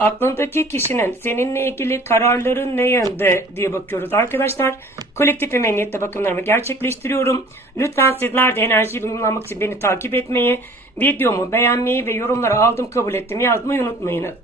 aklındaki kişinin seninle ilgili kararları ne yönde diye bakıyoruz arkadaşlar. Kolektif emniyette bakımlarımı gerçekleştiriyorum. Lütfen sizler de enerjiyle uyumlanmak için beni takip etmeyi, videomu beğenmeyi ve yorumlara aldım kabul ettim yazmayı unutmayınız.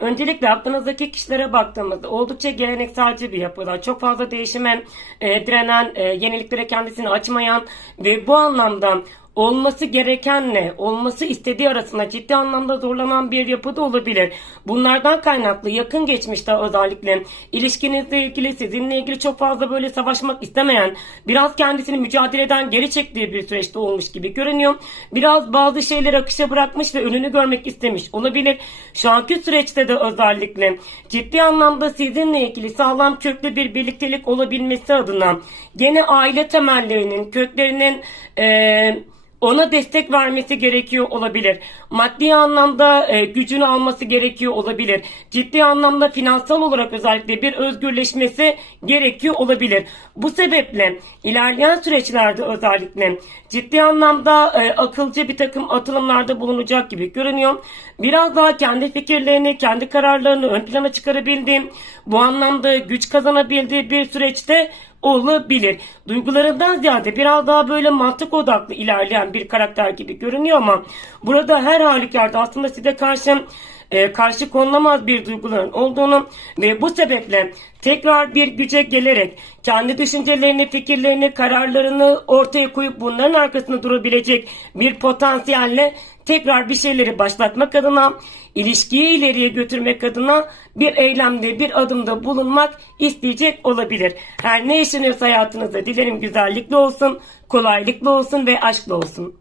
Öncelikle aklınızdaki kişilere baktığımızda oldukça gelenekselci bir yapıda, çok fazla değişime e, direnen, e, yeniliklere kendisini açmayan ve bu anlamda olması gerekenle olması istediği arasında ciddi anlamda zorlanan bir yapıda olabilir. Bunlardan kaynaklı yakın geçmişte özellikle ilişkinizle ilgili sizinle ilgili çok fazla böyle savaşmak istemeyen biraz kendisini mücadeleden geri çektiği bir süreçte olmuş gibi görünüyor. Biraz bazı şeyleri akışa bırakmış ve önünü görmek istemiş olabilir. Şu anki süreçte de özellikle ciddi anlamda sizinle ilgili sağlam köklü bir birliktelik olabilmesi adına gene aile temellerinin köklerinin eee ona destek vermesi gerekiyor olabilir. Maddi anlamda e, gücünü alması gerekiyor olabilir. Ciddi anlamda finansal olarak özellikle bir özgürleşmesi gerekiyor olabilir. Bu sebeple ilerleyen süreçlerde özellikle ciddi anlamda e, akılcı bir takım atılımlarda bulunacak gibi görünüyor. Biraz daha kendi fikirlerini, kendi kararlarını ön plana çıkarabildiğim, bu anlamda güç kazanabildiği bir süreçte olabilir. Duygularından ziyade biraz daha böyle mantık odaklı ilerleyen bir karakter gibi görünüyor ama burada her halükarda aslında size karşı e, karşı konulamaz bir duyguların olduğunu ve bu sebeple tekrar bir güce gelerek kendi düşüncelerini, fikirlerini, kararlarını ortaya koyup bunların arkasında durabilecek bir potansiyelle tekrar bir şeyleri başlatmak adına, ilişkiyi ileriye götürmek adına bir eylemde, bir adımda bulunmak isteyecek olabilir. Her ne işiniz hayatınızda dilerim güzellikle olsun, kolaylıkla olsun ve aşkla olsun.